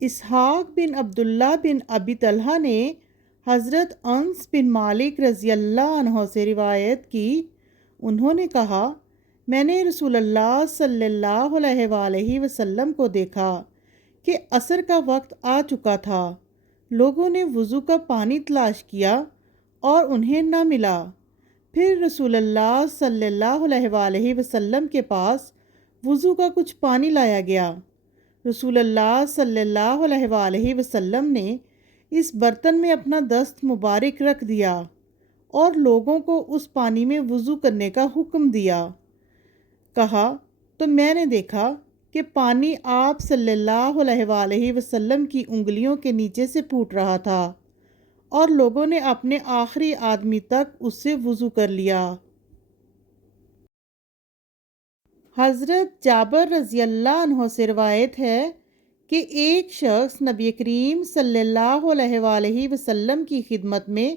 اسحاق بن عبداللہ بن ابی طلحہ نے حضرت انس بن مالک رضی اللہ عنہ سے روایت کی، انہوں نے کہا، میں نے رسول اللہ صلی اللہ علیہ وآلہ وسلم کو دیکھا کہ عصر کا وقت آ چکا تھا۔ لوگوں نے وضو کا پانی تلاش کیا اور انہیں نہ ملا۔ پھر رسول اللہ صلی اللہ علیہ وآلہ وسلم کے پاس وضو کا کچھ پانی لایا گیا۔ رسول اللہ صلی اللہ علیہ وآلہ وسلم نے اس برتن میں اپنا دست مبارک رکھ دیا اور لوگوں کو اس پانی میں وضو کرنے کا حکم دیا۔ کہا تو میں نے دیکھا کہ پانی آپ صلی اللہ علیہ وآلہ وسلم کی انگلیوں کے نیچے سے پھوٹ رہا تھا اور لوگوں نے اپنے آخری آدمی تک اس سے وضو کر لیا۔ حضرت جابر رضی اللہ عنہ سے روایت ہے کہ ایک شخص نبی کریم صلی اللہ علیہ وآلہ وسلم کی خدمت میں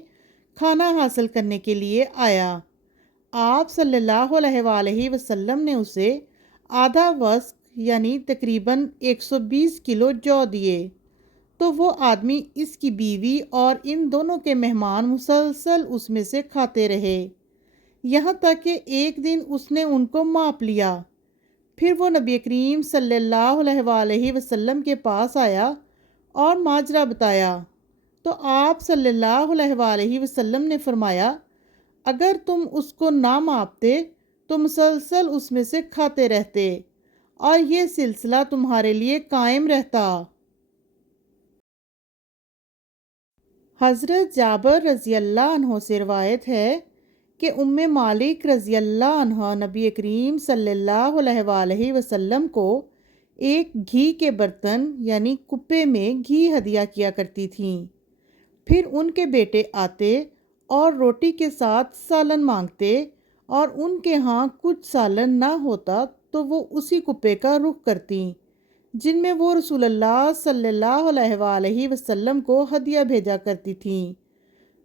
کھانا حاصل کرنے کے لیے آیا۔ آپ صلی اللہ علیہ وآلہ وسلم نے اسے آدھا وسق یعنی تقریباً 120 کلو جو دیے، تو وہ آدمی، اس کی بیوی اور ان دونوں کے مہمان مسلسل اس میں سے کھاتے رہے، یہاں تک کہ ایک دن اس نے ان کو ماپ لیا۔ پھر وہ نبی کریم صلی اللہ علیہ وآلہ وسلم کے پاس آیا اور ماجرا بتایا، تو آپ صلی اللہ علیہ وآلہ وسلم نے فرمایا، اگر تم اس کو نہ ماپتے تو مسلسل اس میں سے کھاتے رہتے اور یہ سلسلہ تمہارے لیے قائم رہتا۔ حضرت جابر رضی اللہ عنہ سے روایت ہے کہ ام مالک رضی اللہ عنہ نبی کریم صلی اللہ علیہ وآلہ وسلم کو ایک گھی کے برتن یعنی کپے میں گھی ہدیہ کیا کرتی تھیں۔ پھر ان کے بیٹے آتے اور روٹی کے ساتھ سالن مانگتے اور ان کے ہاں کچھ سالن نہ ہوتا تو وہ اسی کپے کا رخ کرتی جن میں وہ رسول اللہ صلی اللہ علیہ وآلہ وسلم کو ہدیہ بھیجا کرتی تھیں،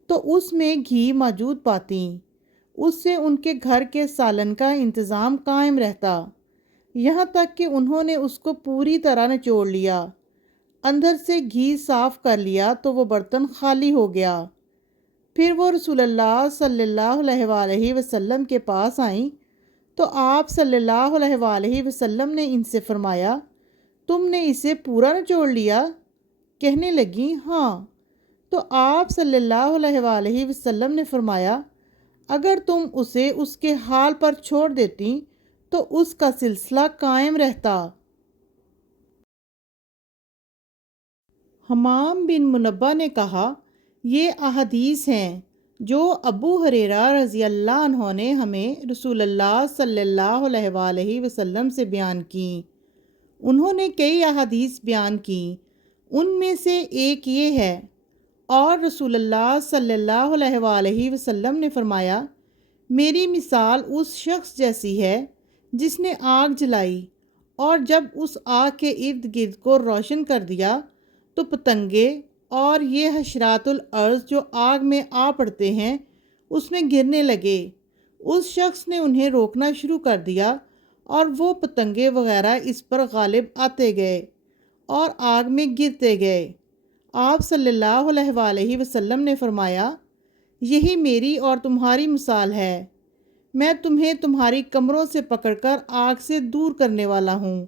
تو اس میں گھی موجود پاتیں۔ اس سے ان کے گھر کے سالن کا انتظام قائم رہتا، یہاں تک کہ انہوں نے اس کو پوری طرح نچوڑ لیا، اندر سے گھی صاف کر لیا تو وہ برتن خالی ہو گیا۔ پھر وہ رسول اللہ صلی اللہ علیہ وآلہ وسلم کے پاس آئیں تو آپ صلی اللہ علیہ وآلہ وسلم نے ان سے فرمایا، تم نے اسے پورا نچوڑ لیا؟ کہنے لگیں، ہاں۔ تو آپ صلی اللہ علیہ وآلہ وسلم نے فرمایا، اگر تم اسے اس کے حال پر چھوڑ دیتی تو اس کا سلسلہ قائم رہتا۔ حمام بن منبہ نے کہا، یہ احادیث ہیں جو ابو ہریرہ رضی اللہ عنہ نے ہمیں رسول اللہ صلی اللہ علیہ وآلہ وسلم سے بیان کیں۔ انہوں نے کئی احادیث بیان کیں، ان میں سے ایک یہ ہے، اور رسول اللہ صلی اللہ علیہ وآلہ وسلم نے فرمایا، میری مثال اس شخص جیسی ہے جس نے آگ جلائی اور جب اس آگ کے ارد گرد کو روشن کر دیا تو پتنگے اور یہ حشرات الارض جو آگ میں آ پڑتے ہیں اس میں گرنے لگے۔ اس شخص نے انہیں روکنا شروع کر دیا اور وہ پتنگے وغیرہ اس پر غالب آتے گئے اور آگ میں گرتے گئے۔ آپ صلی اللہ علیہ وآلہ وسلم نے فرمایا، یہی میری اور تمہاری مثال ہے، میں تمہیں تمہاری کمروں سے پکڑ کر آگ سے دور کرنے والا ہوں،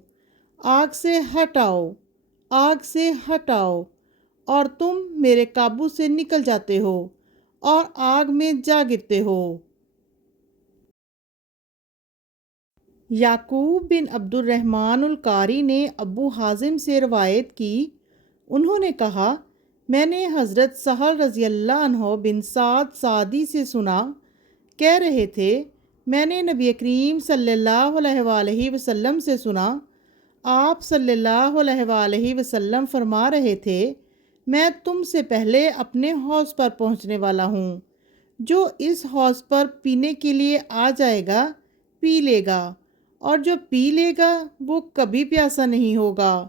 آگ سے ہٹاؤ، آگ سے ہٹاؤ، اور تم میرے قابو سے نکل جاتے ہو اور آگ میں جا گرتے ہو۔ یعقوب بن عبد الرحمن القاری نے ابو حازم سے روایت کی، انہوں نے کہا، میں نے حضرت سہل رضی اللہ عنہ بن سعد سعدی سے سنا، کہہ رہے تھے، میں نے نبی کریم صلی اللہ علیہ وآلہ وسلم سے سنا، آپ صلی اللہ علیہ وآلہ وسلم فرما رہے تھے، میں تم سے پہلے اپنے حوض پر پہنچنے والا ہوں، جو اس حوض پر پینے کے لیے آ جائے گا پی لے گا، اور جو پی لے گا وہ کبھی پیاسا نہیں ہوگا۔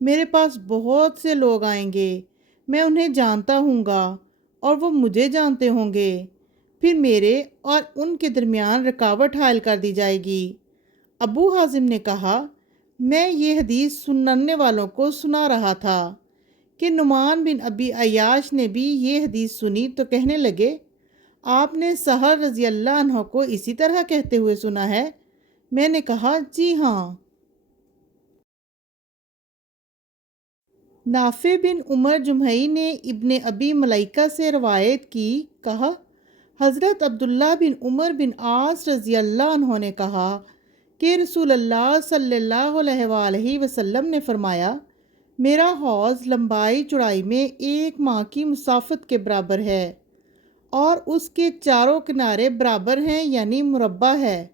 میرے پاس بہت سے لوگ آئیں گے، میں انہیں جانتا ہوں گا اور وہ مجھے جانتے ہوں گے، پھر میرے اور ان کے درمیان رکاوٹ حائل کر دی جائے گی۔ ابو حازم نے کہا، میں یہ حدیث سننے والوں کو سنا رہا تھا کہ نعمان بن ابی عیاش نے بھی یہ حدیث سنی تو کہنے لگے، آپ نے سہل رضی اللہ عنہ کو اسی طرح کہتے ہوئے سنا ہے؟ میں نے کہا، جی ہاں۔ نافع بن عمر جمحی نے ابن ابی ملیکہ سے روایت کی، کہا، حضرت عبداللہ بن عمر بن عاص رضی اللہ عنہ نے کہا کہ رسول اللہ صلی اللہ علیہ وآلہ وسلم نے فرمایا، میرا حوض لمبائی چوڑائی میں 1 ماہ کی مسافت کے برابر ہے اور اس کے چاروں کنارے برابر ہیں، یعنی مربع ہے۔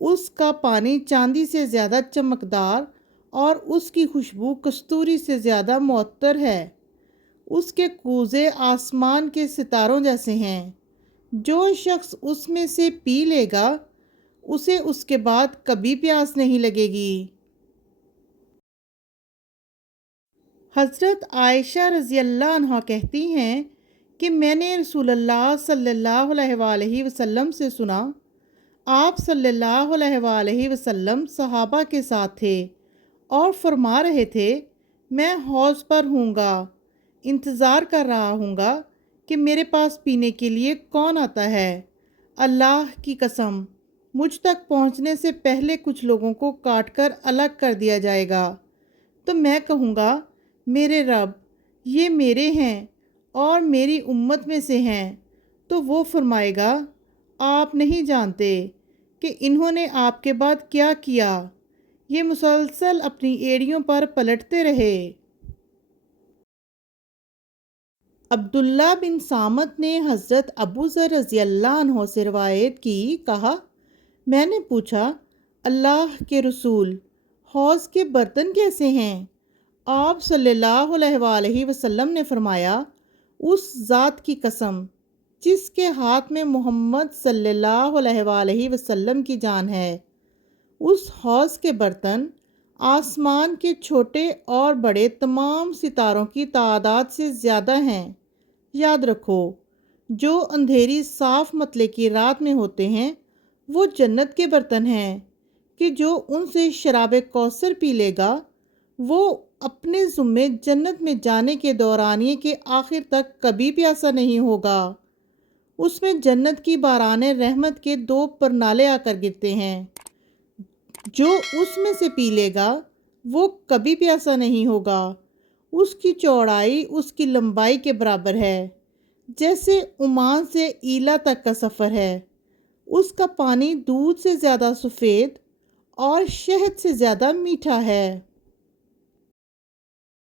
اس کا پانی چاندی سے زیادہ چمکدار اور اس کی خوشبو کستوری سے زیادہ معطر ہے۔ اس کے کوزے آسمان کے ستاروں جیسے ہیں۔ جو شخص اس میں سے پی لے گا اسے اس کے بعد کبھی پیاس نہیں لگے گی۔ حضرت عائشہ رضی اللہ عنہ کہتی ہیں کہ میں نے رسول اللہ صلی اللہ علیہ وآلہ وسلم سے سنا، آپ صلی اللہ علیہ وآلہ وسلم صحابہ کے ساتھ تھے اور فرما رہے تھے، میں حوض پر ہوں گا، انتظار کر رہا ہوں گا کہ میرے پاس پینے کے لیے کون آتا ہے۔ اللہ کی قسم، مجھ تک پہنچنے سے پہلے کچھ لوگوں کو کاٹ کر الگ کر دیا جائے گا، تو میں کہوں گا، میرے رب، یہ میرے ہیں اور میری امت میں سے ہیں، تو وہ فرمائے گا، آپ نہیں جانتے کہ انہوں نے آپ کے بعد کیا کیا۔ یہ مسلسل اپنی ایڑیوں پر پلٹتے رہے۔ عبداللہ بن سامت نے حضرت ابو ذر رضی اللہ عنہ سے روایت کی، کہا، میں نے پوچھا، اللہ کے رسول، حوض کے برتن کیسے ہیں؟ آپ صلی اللہ علیہ وآلہ وسلم نے فرمایا، اس ذات کی قسم جس کے ہاتھ میں محمد صلی اللہ علیہ وآلہ وسلم کی جان ہے، اس حوض کے برتن آسمان کے چھوٹے اور بڑے تمام ستاروں کی تعداد سے زیادہ ہیں۔ یاد رکھو، جو اندھیری صاف مطلع کی رات میں ہوتے ہیں وہ جنت کے برتن ہیں کہ جو ان سے شراب کوثر پی لے گا وہ اپنے ذمے جنت میں جانے کے دورانیے کے آخر تک کبھی پیاسا نہیں ہوگا۔ اس میں جنت کی باران رحمت کے 2 پرنالے آ کر گرتے ہیں۔ جو اس میں سے پی لے گا وہ کبھی پیاسا نہیں ہوگا۔ اس کی چوڑائی اس کی لمبائی کے برابر ہے، جیسے عمان سے ایلا تک کا سفر ہے۔ اس کا پانی دودھ سے زیادہ سفید اور شہد سے زیادہ میٹھا ہے۔